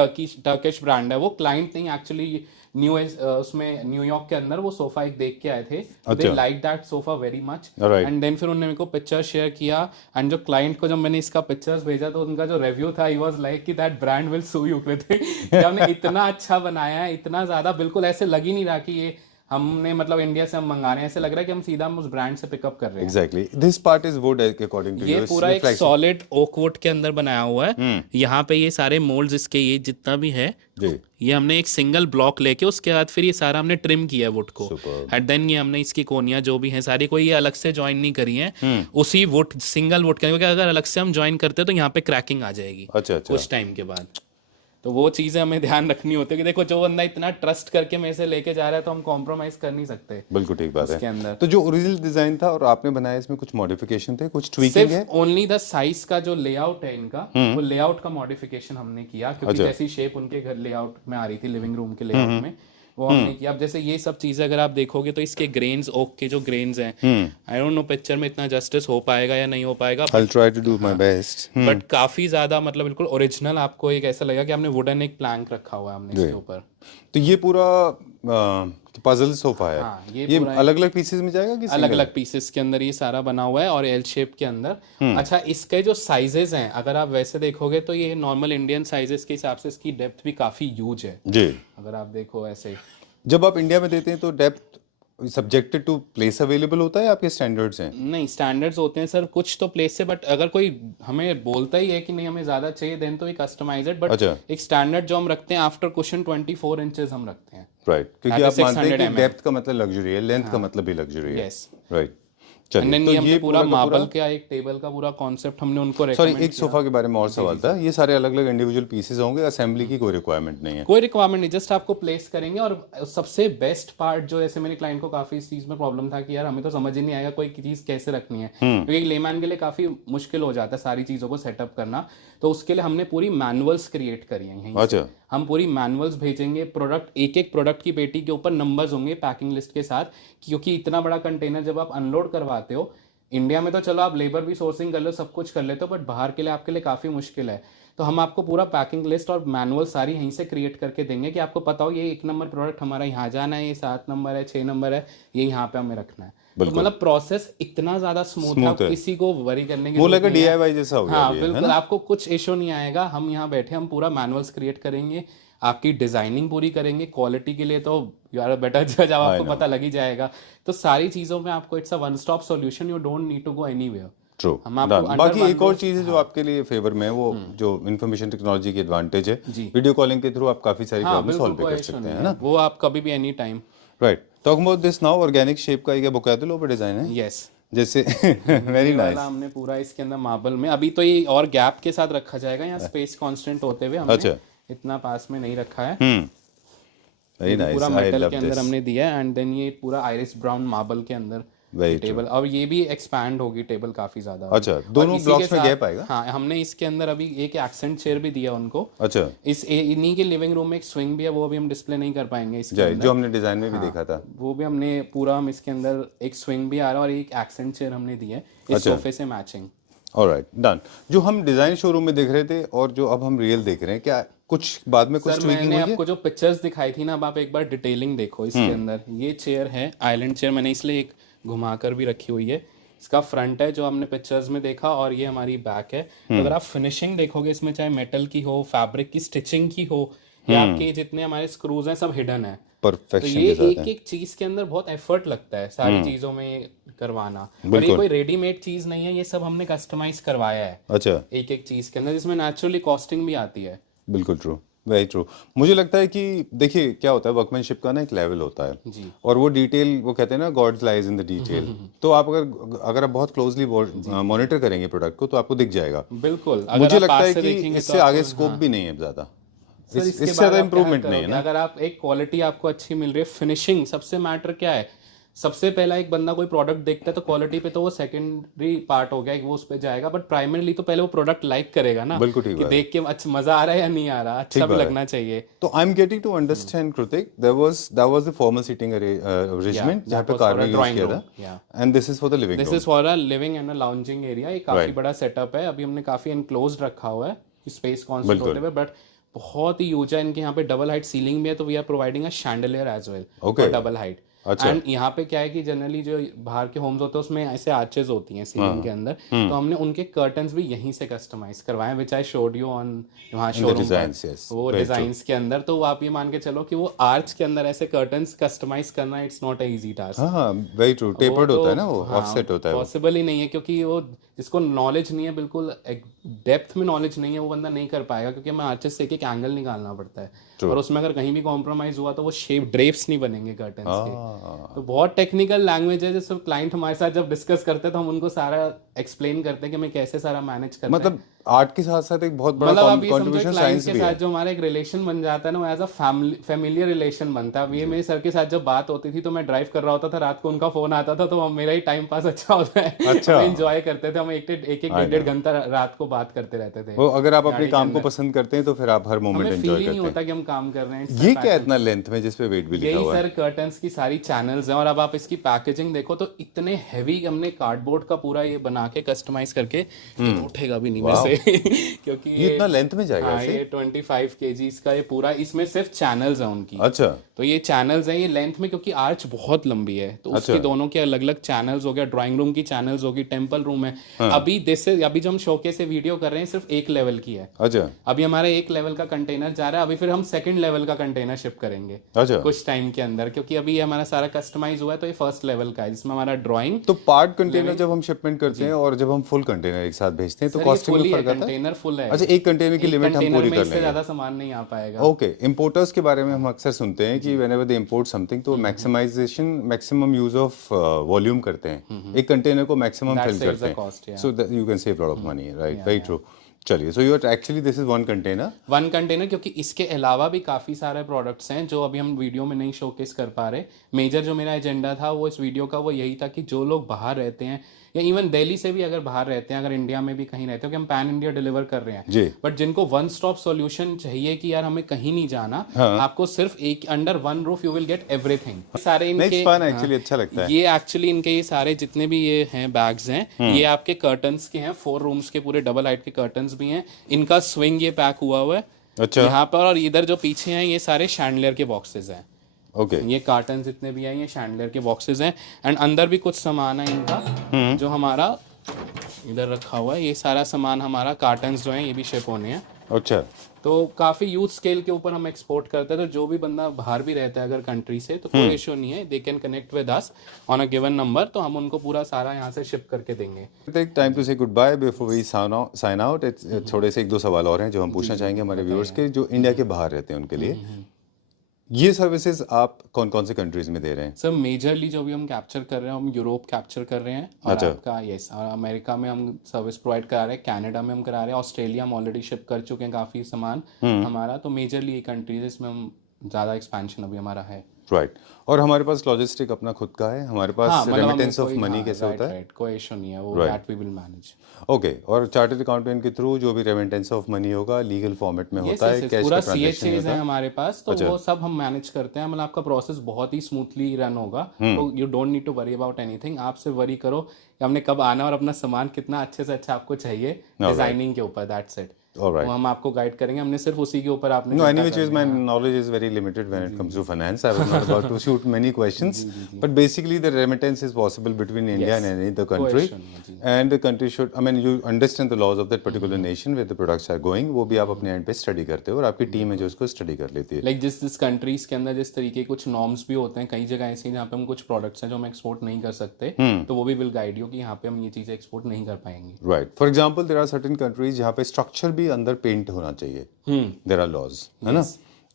टर्किश ब्रांड है वो, क्लाइंट नहीं एक्चुअली, उसमें न्यूयॉर्क के अंदर वो सोफा एक देख के आए थे, they like that sofa very much, and then फिर उन्होंने मेरे को पिक्चर शेयर किया। एंड जो क्लाइंट को जब मैंने इसका पिक्चर्स भेजा तो उनका जो रिव्यू था, ही वाज लाइक कि that brand will sue you with it. हमने इतना अच्छा बनाया है, इतना ज्यादा, बिल्कुल ऐसे लग ही नहीं रहा कि ये हमने मतलब इंडिया से हम मंगा रहे हैं। ऐसे लग रहा है कि हम सीधा उस ब्रांड से पिकअप कर रहे हैं। Exactly, this part is wood according to ये पूरा एक सॉलिड ओक वुड के अंदर बनाया हुआ है। यहाँ पे ये सारे मोल्ड्स इसके, ये जितना भी है जी, ये हमने एक सिंगल ब्लॉक लेके उसके बाद फिर ये सारा हमने ट्रिम किया है वुड को। एंड देन ये हमने इसकी कोनियां जो भी हैं सारी, कोई ये अलग से ज्वाइन नहीं करी है, उसी वुड, सिंगल वुड के, क्योंकि अगर अलग से हम ज्वाइन करते तो यहाँ पे क्रैकिंग आ जाएगी अच्छा, कुछ टाइम के बाद। तो वो चीज़ें हमें ध्यान रखनी होती है कि देखो, जो बंदा इतना ट्रस्ट करके मेरे से लेके जा रहा है तो हम कॉम्प्रोमाइज कर नहीं सकते। बिल्कुल ठीक बात उसके है। अंदर तो जो ओरिजिनल डिजाइन था और आपने बनाया, इसमें कुछ मॉडिफिकेशन थे, कुछ ट्वीकिंग है? सिर्फ ओनली द साइज का जो लेआउट है इनका, वो लेआउट का मॉडिफिकेशन हमने किया, क्योंकि जैसी शेप उनके घर लेआउट में आ रही थी, लिविंग रूम के लेआउट में, वो हमने किया। अब जैसे ये सब चीजें अगर आप देखोगे तो इसके ग्रेन्स, ओक के जो ग्रेन्स हैं, आई डोंट नो पिक्चर में इतना जस्टिस हो पाएगा या नहीं हो पाएगा, I will try to do my best. But काफी ज्यादा मतलब बिल्कुल ओरिजिनल आपको एक ऐसा लगेगा कि हमने वुडन एक प्लैंक रखा हुआ है हमने इसके ऊपर। तो ये पूरा पजल सोफा है। हाँ, ये अलग अलग पीसेस में जाएगा कि अलग अलग पीसेस के अंदर ये सारा बना हुआ है, और एल शेप के अंदर। अच्छा, इसके जो साइजेस हैं, अगर आप वैसे देखोगे तो ये नॉर्मल इंडियन साइजेस के हिसाब से इसकी डेप्थ भी काफी ह्यूज है जी। अगर आप देखो ऐसे। जब आप इंडिया में देते हैं तो depth subjected to place available होता है, आपके स्टैंडर्ड्स हैं? नहीं, स्टैंडर्ड्स होते हैं सर कुछ तो प्लेस से, बट अगर कोई हमें बोलता ही है कि नहीं हमें ज्यादा चाहिए, देन तो वी कस्टमाइज इट। बट एक स्टैंडर्ड जो हम रखते हैं आफ्टर कुशन 24 इंचेस हम रखते हैं। राइट, क्योंकि आप मानते हैं कि डेप्थ का मतलब लग्जरी है, लेंथ का मतलब भी लग्जरी है। Yes, right. चलिए, तो ये पूरा मार्बल का एक टेबल का पूरा कॉन्सेप्ट हमने उनको सॉरी, एक सोफा के बारे में और सवाल था। ये सारे अलग अलग इंडिविजुअल पीसेस होंगे, असेंबली की कोई रिक्वायरमेंट नहीं है? कोई रिक्वायरमेंट नहीं, जस्ट आपको प्लेस करेंगे। और सबसे बेस्ट पार्ट जो, ऐसे मेरे क्लाइंट को काफी इस चीज में प्रॉब्लम था कि यार हमें तो समझ ही नहीं आएगा कोई चीज कैसे रखनी है, क्योंकि लेमैन के लिए काफी मुश्किल हो जाता है सारी चीजों को सेटअप करना। तो उसके लिए हमने पूरी मैनुअल्स क्रिएट करी है यहीं से। हम पूरी मैनुअल्स भेजेंगे, प्रोडक्ट, एक प्रोडक्ट की पेटी के ऊपर नंबर्स होंगे पैकिंग लिस्ट के साथ, क्योंकि इतना बड़ा कंटेनर जब आप अनलोड करवाते हो, इंडिया में तो चलो आप लेबर भी सोर्सिंग कर लो, सब कुछ कर लेते हो, बट बाहर के लिए आपके लिए काफ़ी मुश्किल है। तो हम आपको पूरा पैकिंग लिस्ट और मैनुअल सारी यहीं से क्रिएट करके देंगे कि आपको पता हो ये 1 नंबर प्रोडक्ट हमारा यहाँ जाना है, ये 7 नंबर है, 6 नंबर है, ये यहाँ पे हमें रखना है। तो मतलब प्रोसेस इतना ज्यादा स्मूथ है, किसी को वरी करने की वो लगा DIY जैसा हो गया। हाँ बिल्कुल, आपको कुछ इशू नहीं आएगा। हम यहाँ बैठे, हम पूरा मैनुअल्स क्रिएट करेंगे, आपकी डिजाइनिंग पूरी करेंगे। क्वालिटी के लिए तो यार बेटर जज, अब आपको पता लग ही जाएगा। तो सारी चीजों में आपको it's a one stop solution, you don't need to go anywhere. True. बाकी एक और चीज है जो आपके लिए फेवर में है, वो जो इंफॉर्मेशन टेक्नोलॉजी की एडवांटेज है, वीडियो कॉलिंग के थ्रू आप काफी सारी प्रॉब्लम सॉल्व कर सकते हैं ना, वो आप कभी भी any time. Right. Talking about this now, organic shape का ये बुकायदुल ओवर डिजाइन है। यस, जैसे वेरी नाइस। हमने पूरा इसके अंदर मार्बल में, अभी तो ये और गैप के साथ रखा जाएगा, यहाँ स्पेस कांस्टेंट होते हुए हमने इतना पास में नहीं रखा है। Very nice. पूरा मेटल के अंदर हमने दिया है, एंड देन ये पूरा आयरिस ब्राउन मार्बल के अंदर वेरी ट्रू। टेबल, और ये भी एक्सपैंड होगी टेबल काफी ज्यादा। अच्छा, और दोनों इसी ब्लॉक्स के में साथ- गैप आएगा? हाँ, हमने इसके अंदर अभी एक एक्सेंट चेयर भी दिया उनको। अच्छा, इन्हीं के लिविंग रूम में एक स्विंग भी है, वो अभी हम डिस्प्ले नहीं कर पाएंगे इसके जय, अंदर। जो हमने डिजाइन में भी देखा था। वो भी हमने पूरा, हम इसके अंदर एक स्विंग भी आ रहा है और एक एक्सेंट चेयर हमने दी है इस अच्छा। सोफे से मैचिंग। Alright, done. जो हम डिजाइन शोरूम में देख रहे थे और जो अब हम रियल देख रहे हैं, क्या कुछ बाद में कुछ सर ट्विकिंग मैंने हुई है? आपको जो पिक्चर्स दिखाई थी ना, अब आप एक बार डिटेलिंग देखो इसके अंदर। ये चेयर है आइलैंड चेयर, मैंने इसलिए एक घुमाकर भी रखी हुई है। इसका फ्रंट है जो हमने पिक्चर्स में देखा, और ये हमारी बैक है। तो अगर आप फिनिशिंग देखोगे इसमें, चाहे मेटल की हो, फैब्रिक की स्टिचिंग की हो, या आपके जितने हमारे स्क्रूज हैं सब हिडन है। तो परफेक्शन ये के साथ एक है। एक चीज के अंदर बहुत एफर्ट लगता है सारी चीजों में करवाना, और ये कोई रेडीमेड चीज नहीं है, ये सब हमने कस्टमाइज करवाया है अच्छा, एक एक चीज के अंदर, जिसमें नेचुरली कॉस्टिंग भी आती है। बिल्कुल ट्रू, वेरी ट्रू। मुझे लगता है कि देखिए क्या होता है, वर्कमैनशिप का ना एक लेवल होता है जी। और वो डिटेल, वो कहते हैं ना God's lies in the detail. तो आप अगर आप बहुत क्लोजली मॉनिटर करेंगे प्रोडक्ट को, तो आपको दिख जाएगा। बिल्कुल, अगर मुझे आप लगता पास है से कि देखेंगे इससे तो आगे आपको- स्कोप भी नहीं है ज्यादा, सर, इसके इससे बाद ज्यादा आप क्या इम्प्रूवमेंट नहीं है करोगे? ना। अगर आप एक क्वालिटी आपको अच्छी मिल रही है, फिनिशिंग सबसे मैटर क्या है। सबसे पहला एक बंदा कोई प्रोडक्ट देखता है तो क्वालिटी पे तो वो सेकेंडरी पार्ट हो गया, वो उस पे जाएगा, बट प्राइमरीली तो पहले वो प्रोडक्ट लाइक करेगा ना, बिल्कुल ठीक कि बात है। देख के अच्छा मजा आ रहा है या नहीं आ रहा, अच्छा भी बात है। लगना चाहिए। तो I am getting to understand Kritik, that was the formal seating arrangement जहाँ पे that was for a carving use drawing किया room, था, yeah. And this is for the living this room. Is for a living and a lounging area. ये काफी Right. बड़ा setup है, अभी हमने काफी एनक्लोज्ड रखा हुआ है स्पेस कॉन्सेप्ट होते हुए, बट बहुत ही यूज है। इनके यहाँ पे डबल हाइट सीलिंग भी है, तो we are providing a chandelier as well Okay. For double height. अच्छा। एंड यहाँ पे क्या है कि जनरली जो बाहर के होम्स होते हैं उसमें ऐसे आर्चेज होती हैं सीलिंग के अंदर, तो हमने उनके कर्टन्स भी यहीं से कस्टमाइज करवाए, विच आई शोड यू ऑन वहाँ शोरूम designs, yes. वो Very डिजाइन्स के अंदर। तो आप ये मान के चलो कि वो आर्च के अंदर ऐसे कर्टन्स कस्टमाइज करना, it's not a easy task. हाँ, वेरी ट्रू। टेपर्ड होता है ना, वो ऑफसेट होता है वो। पॉसिबल ही नहीं है, क्योंकि वो जिसको नॉलेज नहीं है, बिल्कुल डेप्थ में नॉलेज नहीं है, वो बंदा नहीं कर पाएगा, क्योंकि हमें आर्चेस से एक एंगल निकालना पड़ता है, और उसमें अगर कहीं भी कॉम्प्रोमाइज हुआ तो वो शेप ड्रेप्स नहीं बनेंगे कर्टन्स के। तो बहुत टेक्निकल लैंग्वेज है, जैसे क्लाइंट हमारे साथ जब डिस्कस करते हैं तो हम उनको सारा एक्सप्लेन करते हैं कि हमें कैसे सारा मैनेज करना है। मतलब आर्ट के साथ साथ एक बहुत बड़ा मतलब आप ये समझो कंट्रीब्यूशन क्लाइंट साइंस के भी साथ है। जो हमारा एक रिलेशन बन जाता है ना, वो एज अ फैमिलियर रिलेशन बनता है। अब ये मेरे सर के साथ जब बात होती थी तो मैं ड्राइव कर रहा होता था, रात को उनका फोन आता था, तो मेरा ही टाइम पास अच्छा होता है। अच्छा। हम एंजॉय करते थे, हम एक डेढ़ घंटा रात को बात करते रहते थे। वो अगर आप अपने काम को पसंद करते हैं तो फिर आप हर मोमेंट हमें फील एंजॉय ही नहीं करते होता कि हम काम कर रहे हैं। हैं। ये क्या इतना लेंथ में जिस पे वेट भी लिखा यही हुआ है? सर कर्टन्स की सारी चैनल्स हैं, और अब आप इसकी पैकेजिंग देखो तो इतने हैवी हमने कार्डबोर्ड का पूरा ये बना के कस्टमाइज करके, ये उठेगा भी नहीं वैसे क्योंकि ये इतना लेंथ में जाएगा हाँ, ऐसे? ये 25 kgs का ये पूरा, इसमें सिर्फ चैनल्स हैं उनकी। अच्छा, तो ये चैनल्स हैं, ये लेंथ में, क्योंकि आर्च बहुत लंबी है, तो उसकी दोनों के अलग अलग चैनल्स हो गया, ड्राइंग रूम की चैनल्स होगी, टेम्पल रूम है। अभी अभी जो हम शोकेस से वीडियो कर रहे हैं सिर्फ एक लेवल की है। अच्छा, अभी हमारा एक लेवल का कंटेनर जा रहा है, अभी फिर हम सेकंड लेवल का कंटेनर शिप करेंगे अच्छा। कुछ टाइम के अंदर, क्योंकि अभी ये हमारा सारा कस्टमाइज हुआ है। तो ये फर्स्ट लेवल का है, जिसमें हमारा ड्राइंग तो पार्ट कंटेनर जब हम शिपमेंट करते हैं और जब हम फुल कंटेनर एक साथ भेजते हैं तो कॉस्टिंग में फर्क आता है? कंटेनर फुल है। अच्छा, एक कंटेनर की लिमिट हम पूरी कर इससे लेंगे। ज्यादा सामान नहीं आ पाएगा। ओके, इंपोर्टर्स के बारे में हम अक्सर सुनते हैं कि व्हेनेवर दे इंपोर्ट समथिंग तो मैक्सिमम यूज ऑफ वॉल्यूम करते हैं, एक कंटेनर को मैक्सिमम That फिल saves करते the cost, हैं, yeah. So that you can save lot of money, right? Very true. चलिए, so you are actually this is one container, क्योंकि इसके अलावा भी काफ़ी सारे प्रोडक्ट्स हैं जो अभी हम वीडियो में नहीं शोकेस कर पा रहे। मेजर जो मेरा एजेंडा था वो इस वीडियो का वो यही था कि जो लोग बाहर रहते हैं, या इवन दिल्ली से भी अगर बाहर रहते हैं, अगर इंडिया में भी कहीं रहते हो, कि हम पैन इंडिया डिलीवर कर रहे हैं जी, बट जिनको वन स्टॉप सॉल्यूशन चाहिए कि यार हमें कहीं नहीं जाना, आपको सिर्फ एक under one roof you will get everything. सारे इनके फन एक्चुअली अच्छा लगता है। ये एक्चुअली इनके ये सारे जितने भी ये हैं बैग्स हैं, ये आपके कर्टन्स के हैं, 4 रूम्स के पूरे डबल हाइट के कर्टन्स भी हैं। इनका स्विंग ये पैक हुआ हुआ है अच्छा, यहाँ पर, और इधर जो पीछे हैं ये सारे शैंडलियर के बॉक्सेस हैं। ओके, ये कार्टन जितने भी हैं ये शैंडलियर के बॉक्सेस हैं, एंड अंदर भी कुछ सामान है इनका जो हमारा इधर रखा हुआ है। ये सारा सामान हमारा कार्टन्स जो हैं ये भी शिप होने हैं। अच्छा, तो काफ़ी यूथ स्केल के ऊपर हम एक्सपोर्ट करते हैं, तो जो भी बंदा बाहर भी रहता है अगर कंट्री से, तो कोई इशू नहीं है, they can connect with us on a given number, तो हम उनको पूरा सारा यहाँ से शिप करके देंगे। Take time to say goodbye before we sign out. थोड़े से 1-2 सवाल और हैं जो हम पूछना चाहेंगे हमारे व्यूअर्स के जो इंडिया के बाहर रहते हैं उनके लिए। ये सर्विसेज आप कौन कौन से कंट्रीज में दे रहे हैं? सर मेजरली जो भी हम कैप्चर कर रहे हैं, हम यूरोप कैप्चर कर रहे हैं, और अच्छा। आपका अमेरिका में हम सर्विस प्रोवाइड करा रहे हैं, कनाडा में हम करा रहे हैं, ऑस्ट्रेलिया हम ऑलरेडी शिप कर चुके हैं काफ़ी सामान हमारा। तो मेजरली ये कंट्रीज इसमें हम ज़्यादा एक्सपेंशन अभी हमारा है। राइट और हमारे पास लॉजिस्टिक अपना खुद का है, हमारे पास हाँ, मतलब हमें रेमिटेंस ऑफ कोई, मनी हाँ, कैसे राइट, होता है? राइट, कोई इशू नहीं है वो, Right. That we will manage. Okay और चार्टर्ड अकाउंटेंट के थ्रू जो भी रेमिटेंस ऑफ मनी होगा लीगल फॉर्मेट में होता है, कैश पूरा का ट्रांजैक्शन CHAs होता है है? हमारे पास, तो अच्छा। वो सब हम मैनेज करते हैं। मतलब आपका प्रोसेस बहुत ही स्मूथली रन होगा, तो you don't need to worry about anything. आप सिर्फ वरी करो कि हमने कब आना और अपना सामान कितना अच्छे से अच्छा आपको चाहिए डिजाइनिंग के ऊपर, दैट्स इट। Alright. वो हम आपको गाइड करेंगे, हमने सिर्फ उसी के ऊपर आपने No, चिंता anyway, करनी my है। knowledge is very limited when it comes to finance. I was not about to shoot many questions, but basically the remittance is possible between India Yes. and any other कोई country, issue नहीं है, जी। and the country should. I mean, you understand the laws of that particular nation where the products are going. वो भी आप अपने end पे study करते हो और आपकी टीम है जो उसको study कर लेती है. लाइक जिस कंट्रीज के अंदर जिस तरीके के कुछ नॉर्म्स भी होते हैं, कई जगह ऐसी हैं जहाँ पे हम कुछ प्रोडक्ट्स हैं जो हम एक्सपोर्ट नहीं कर सकते, तो वो भी विल गाइड यू कि यहाँ पे हम ये चीज़ें एक्सपोर्ट नहीं कर पाएंगे। Right. For example, there are certain countries जहाँ पे structure भी अंदर पेंट होना चाहिए. There are laws, है ना?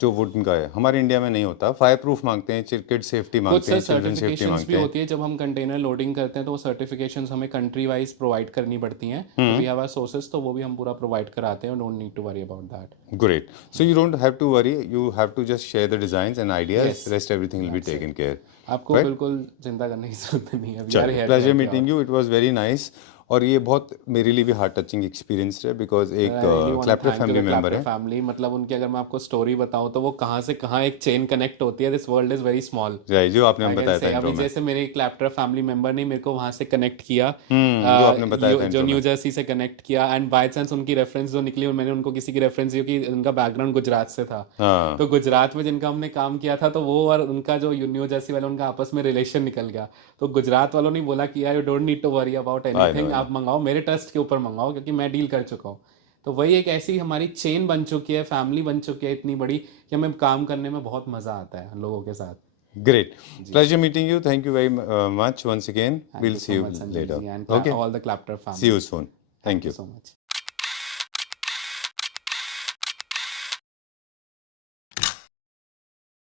जो वुडन का है, हमारे इंडिया में नहीं होता। फायर प्रूफ मांगते हैं, किड सेफ्टी कुछ मांगते हैं, सर चिल्ड्रन सेफ्टी सर्टिफिकेशंस मांगते भी हैं। होती है, जब हम कंटेनर लोडिंग करते हैं तो वो सर्टिफिकेशंस हमें कंट्री वाइज प्रोवाइड करनी पड़ती हैं। वी हैव आवर सोर्सेस, तो वो भी हम पूरा प्रोवाइड कराते हैं, don't need to worry about that. Great. So you don't have to worry. You have to just share the designs and ideas. Rest everything will be taken care. आपको बिल्कुल चिंता करने की जरूरत नहीं है। चलिए, pleasure meeting you. It was very nice. और ये बहुत मेरे लिए भी हार्ट टचिंग एक्सपीरियंस है बिकॉज एक क्लैप्टर फैमिली मेंबर है। फैमिली मतलब उनकी अगर मैं आपको स्टोरी बताऊं तो वो कहाँ से कहाँ एक चेन कनेक्ट होती है। This world is very small, जो आपने बताया था अभी जैसे मेरे क्लैप्टर फैमिली मेंबर ने मेरे को वहां से कनेक्ट किया, जो आपने बताया था जो न्यू जर्सी से कनेक्ट किया, एंड बाय चांस उनकी रेफरेंस जो निकली, मैंने उनको किसी की रेफरेंस दी कि उनका बैकग्राउंड गुजरात से था। तो गुजरात में जिनका हमने काम किया था, तो वो और उनका जो न्यू जर्सी वाला उनका आपस में रिलेशन निकल गया। तो गुजरात वालों ने बोला कि यार you don't need to worry about anything, आप मंगाओ मेरे ट्रस्ट के ऊपर मंगाओ, क्योंकि मैं डील कर चुका हूँ। तो वही एक ऐसी हमारी चेन बन चुकी है, फैमिली बन चुकी है इतनी बड़ी कि हमें काम करने में बहुत मजा आता है लोगों के साथ। Great. Pleasure meeting you. Thank you very much once again. We'll see you later. And all the Clapter family. See you soon. Thank you. So much.